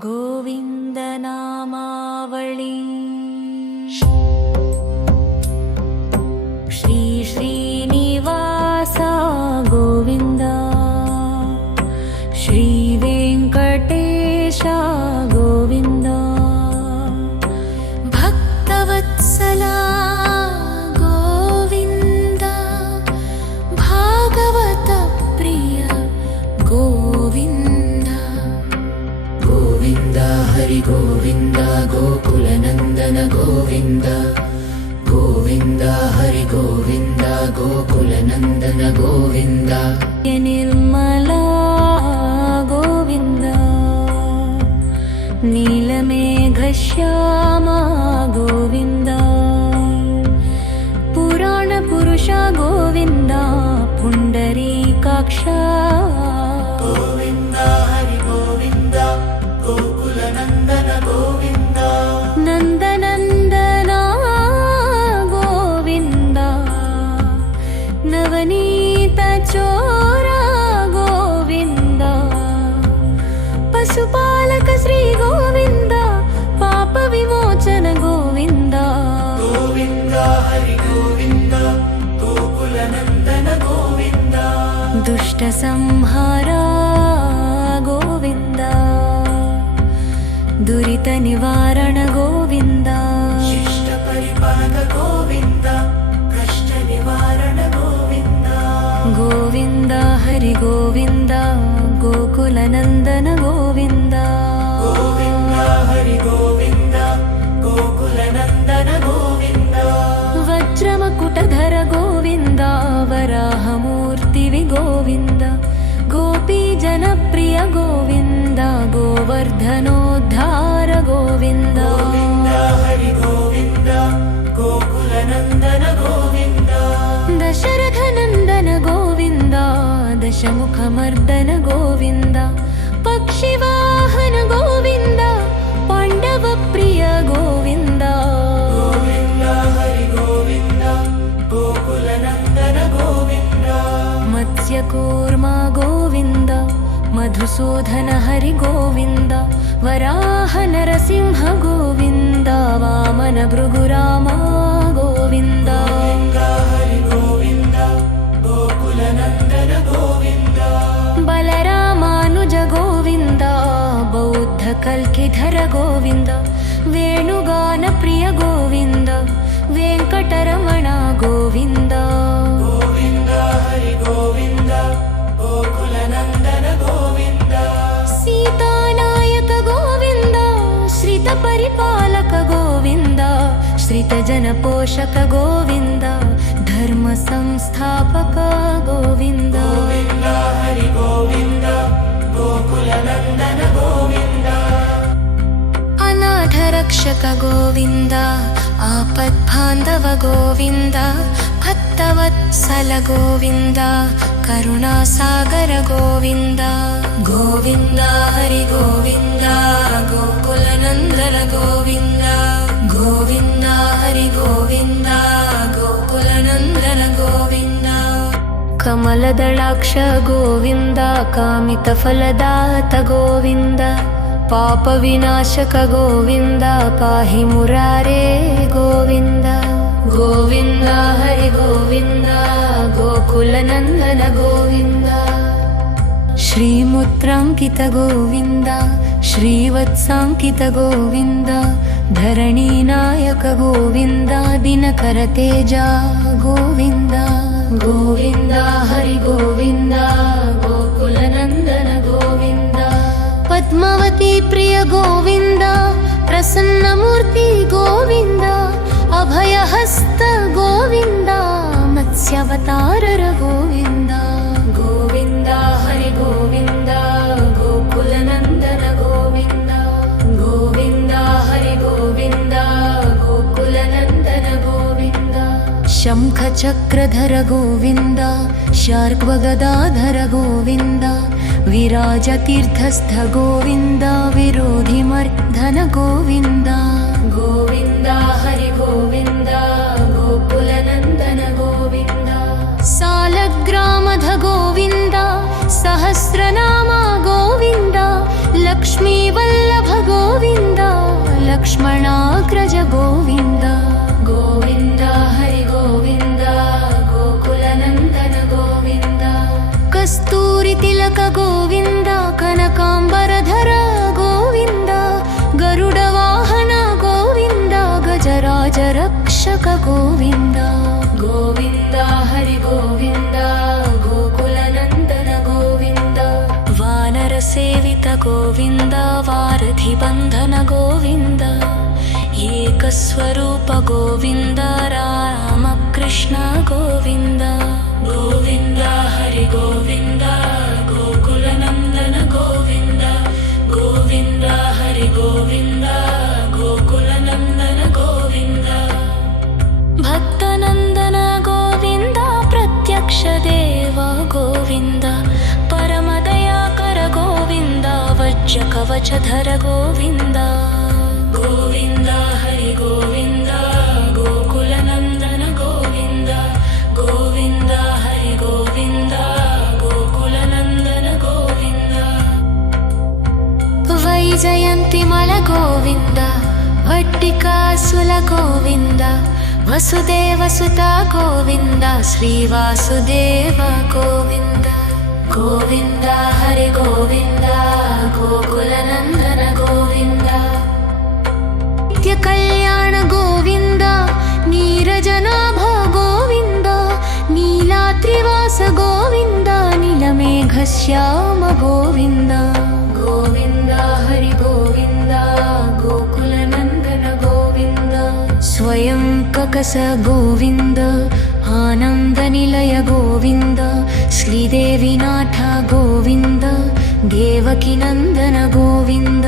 गोविंद नामावली श्री श्रीनिवास गोविंद श्री वेंकटेश गोविंद भक्तवत्सला गोविंद भागवत प्रिय गोविंद गोविंद हरि गोविंद गोकुलनंदन गोविंद गोविंद हरि गोविंद गोकुलनंदन गोविंद निर्मला गोविंद नीलमेघश्यामा गोविंद पुराणपुरुष गोविंद पुंडरीकाक्षा गोविंद हरि गोविंद गोकुलनंदन गोविंद नंदनंदना गोविंद नवनीत चोरा गोविंद पशुपालक श्री गोविंद पाप विमोचन गोविंद गोविंद हरि गोविंद गोकुलनंदन गोविंद दुष्ट संहारा गोविंद दुरित निवारण गोविंद शिष्ट परिपालक गोविंद कष्ट निवारण गोविंद गोविंद हरि गोविंद गोकुलनंदन गोविंद गोविंद हरि गोविंद गोकुलनंदन गोविंद वज्रमकुटधर गोविंद वराहमूर्तिवि गोविंद गोपी जनप्रिय गोविंद गोवर्धनोद्धार गोविंद गोविंद हरि गोविंद गोकुलनंदन गोविंद दशरथनंदन गोविंद दशमुखमर्दन गोविंद पक्षिवाहन गोविंद पांडव प्रिय गोविंद गोविंद हरि गोविंद गोकुलनंदन गोविंद मत्स्यकूर्मा गोविंद मधुसूदन हरि गोविंद वराह नरसिंह गोविंद वामन भृगुरामा गोविंद गोविंद हरि गोविंद गोकुलनंदन गोविंद बलरामानुज गोविंद बौद्ध कल्किधर गोविंद वेणुगान प्रिय गोविंद वेंकटरमण गोविंद गोविंद हरि गोविंद गोकुलनंदन गोविंद सीतानायक गोविंद श्रित परिपालक गोविंद श्रित जन पोषक गोविंद धर्म संस्थापक गोविंद गोविंद हरि गोविंद गोकुलनंदन गोविंद अनाथ रक्षक गोविंद आपद्बान्धव गोविंद भक्तवत्सल गोविंद करुणासागर गोविंद गोविंद हरि गोविंद गोकुलनंदन गोविंद गोविंद हरि गोविंद गोकुलनंदन गोविंद कमलदलाक्ष गोविंद कामितफलदात गोविन्द पापविनाशक गोविन्द पाहि मुरारे गोविन्द गोविन्द हरि गोविन्द गोकुलनन्दन गोविन्द श्रीमुद्राङ्कित गोविन्द श्रीवत्साङ्कित गोविन्द धरणीनायक गोविन्द दिनकर तेजा गोविन्द गोविन्द हरि गोविन्द गोकुलनन्दन गोविन्द पद्मावती प्रिय गोविन्द प्रसन्नमूर्ति गोविन्द अभयहस्त गोविन्द मत्स्यावतार गोविन्द गोविन्द हरि गोविन्द गोकुलनन्दन गोविन्द गोविन्द हरि गोविन्द गोकुलनन्दन गोविन्द शङ्खचक्रधर गोविन्द शार्क्वगदाधर गोविन्द विराजतीर्थस्थ गोविन्द विरोधिमर्दन गोविन्द गोविन्द हरि गोविन्द गोकुलनन्दन गोविन्द सालग्रामध गोविन्द सहस्रनाम गोविन्द लक्ष्मीवल्लभ वल्लभ गोविन्द लक्ष्मणाग्रज गोविन्द गोविन्द हरि गोविन्द गोकुलनन्दन गोविन्द कस्तूरि तिलक गोविन्द कनकाम्बरधर गोविन्द गरुडवाहन गोविन्द गजराज रक्षक गोविन्द गोविन्द हरि गोविन्द गोकुलनन्दन गोविन्द वानर सेवित गोविन्द वारधि बन्धन गोविन्द एकस्वरूप गोविन्द रामकृष्ण गोविन्द गोविन्द हरि गोविन्द गोकुलनन्दन गोविन्द गोविन्द हरि गोविन्द गोकुलनन्दन गोविन्द भक्तनन्दन गोविन्द प्रत्यक्ष देव गोविन्द परमदयाकर गोविन्द वज्र कवचधर गोविन्द गोविन्द हरि गोविन्द गोकुलनन्दन गोविन्द गोविन्द हरि गोविन्द गोकुलनन्दन गोविन्द वैजयन्तिमल गोविन्द भट्टिकासुल गोविन्द वसुदेवसुता गोविन्द श्रीवासुदेव गोविन्द गोविन्द हरि गोविन्द गोकुलनन्दन गोविन्द नित्यकल्याण गोविन्द नीरजनाभ गोविन्द नीलाद्रिवास गोविन्द नीलमेघश्याम गोविन्द गोविन्द हरि गोविन्द गोकुलनन्दन गोविन्द स्वयं ककस गोविन्द आनन्दनिलय गोविन्द श्रीदेवीनाथ गोविन्द देवकीनन्दन गोविन्द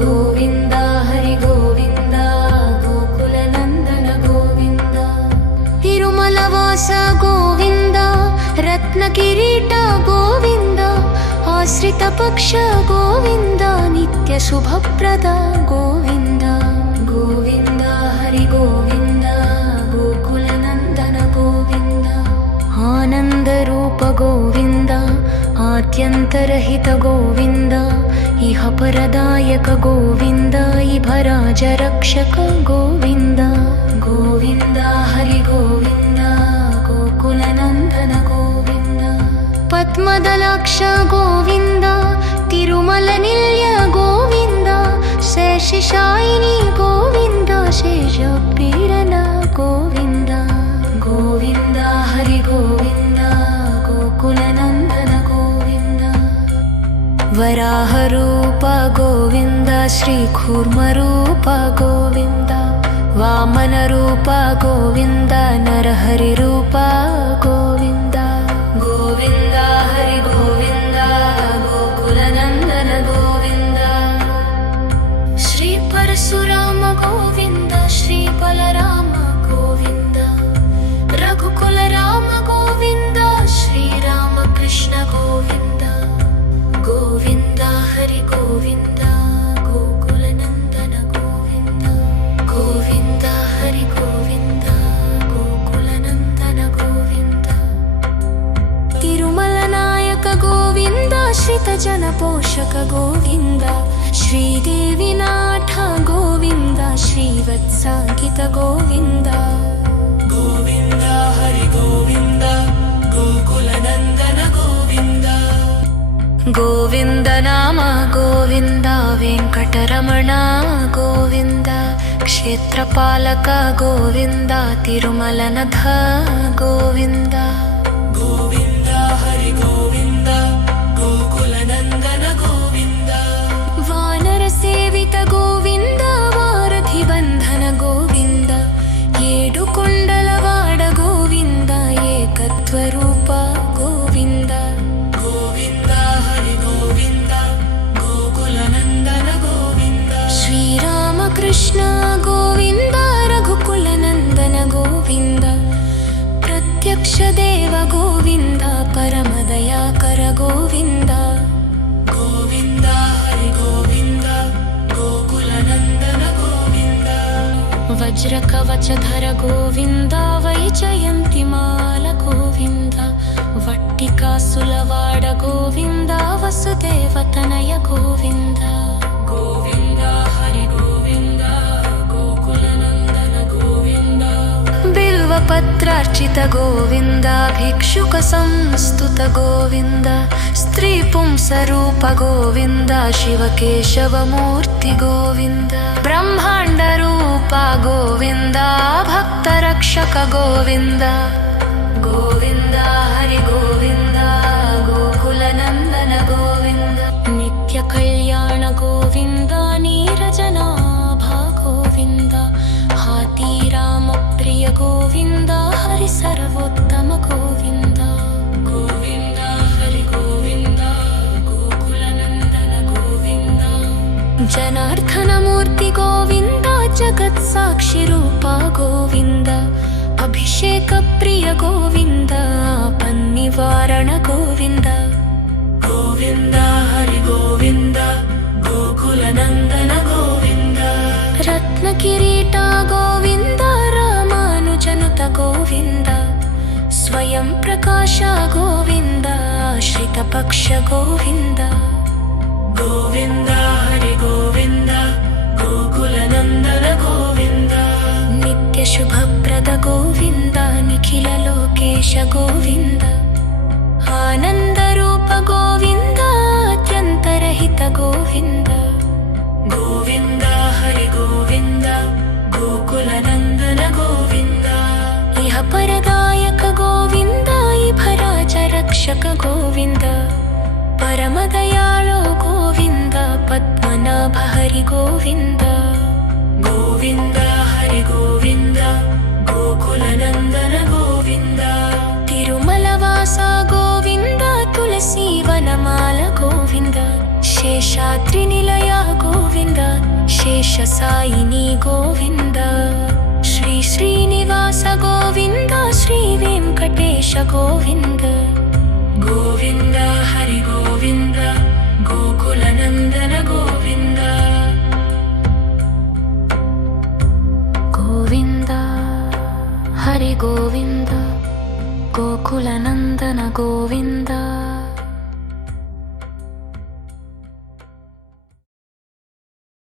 गोविन्द हरि गोविन्द गोकुलनन्दन गोविन्द तिरुमलवास गोविन्द रत्नकिरीट गोविन्द आश्रितपक्ष गोविन्द नित्यशुभप्रद गोविन्द गोविन्द हरि गोविन्द गोकुलनन्दन गोविन्द आनन्दरूप गोविन्द आद्यन्तरहित गोविन्द इह परदायक गोविन्द इभराज रक्षक गोविन्द गोविन्द हरि गोविन्द गोकुलनन्दन गोविन्द पद्मदलाक्ष गोविन्द तिरुमलनिलय गोविन्द शेषशायिनी गोविन्द शेषपीडन गोविन्द गोविन्द हरि गोविन्द गोकुलनन्दन गोविन्द वराहरूप गोविन्द श्रीकूर्मरूप गोविन्द वामनरूप गोविन्द नरहरिरूप गोविन्द गोविन्द हरि गोविन्द गोकुलनन्दन गोविन्द श्री परशुराम गोविन्द श्री बलराम गोविन्द रघुकुल राम गोविन्द श्रीराम कृष्ण गोविन्द गोविन्द हरि गोविन्द गोकुलनन्दन गोविन्द गोविन्द हरि गोविन्द गोकुलनन्दन गोविन्द तिरुमलनायक गोविन्द श्रितजनपोषक गोविन्द श्रीदेवीनाथ गोविन्द श्रीवत्साङ्कित गोविन्द गोविन्द हरि गोविन्द गोकुलनन्दन गोविन्द गोविन्द नाम गोविन्द वेङ्कटरमण गोविन्द क्षेत्रपालक गोविन्द तिरुमलनथ गोविन्द गोविन्द हरि गोविन्द गोकुलनन्दन गोविन्द वानर सेवित गोविन्द वारधि बन्धन गोविन्द येडुकुण्डलवाड गोविन्द एकत्वरूप गोविन्द गोविन्द हरि गोविन्द गोकुलनन्दन गोविन्द श्रीरामकृष्ण गोविन्द रघुकुलनन्दन गोविन्द प्रत्यक्ष देव गोविन्द परमदयाकर गोविन्द गोविन्द हरि गोविन्द गोकुलनन्दन गोविन्द वज्रकवचधर गोविन्द वैजयन्तिमाल गोविन्द वट्टिकासुलवाड गोविन्द वसुदेवतनय गोविन्द गोविन्द बिल्वपत्रार्चित गोविन्द भिक्षुक संस्तुत गोविन्द स्त्री पुंसरूप गोविन्द शिवकेशवमूर्ति गोविन्द ब्रह्माण्डरूप गोविन्द भक्तरक्षक गोविन्द गोविन्द हरि गोविन्द गोकुलनन्दन गोविन्द नित्यकल्याण गोविन्द नीरजनाभ गोविन्द हातीरामप्रिय गोविन्द हरि सर्वोत्तम गोविन्द गोविन्द हरि गोविन्द गोकुलनन्दन गोविन्द जनार्दनमूर्ति गोविन्द जगत्साक्षिरूप गोविन्द अभिषेक प्रिय गोविन्द पन्निवारण गोविन्द गोविन्द हरि गोविन्द गोकुलनन्दन गोविन्द रत्नकिरीट गोविन्द रामानुजनुत गोविन्द स्वयं प्रकाश गोविन्द श्रितपक्ष गोविन्द गोविन्द हरि गोविन्द गोकुलनन्दन गोविन्द नित्यशुभप्रद गोविन्द निखिललोकेश गोविन्द आनन्दरूप गोविन्द अत्यन्तरहित गोविन्द गोविन्द हरि गोविन्द गोकुलनन्दन गोविन्द इह परदायक गोविन्द इभराज रक्षक गोविन्द परमदयाळो गोविन्द पद्मनाभ हरि गोविन्द गोविन्द हरि गोविन्द गोकुलनन्दन गोविन्द तिरुमलवास गोविन्द तुलसीवनमाल गोविन्द शेषाद्रिनिलय गोविन्द शेषसायिनी गोविन्द श्री श्रीनिवास गोविन्द श्रीवेङ्कटेश गोविन्द गोविन्द हरि गोविन्द गोकुलनन्दन गोविन्द गोविन्द हरि गोविन्द गोकुलनन्दन गोविन्द।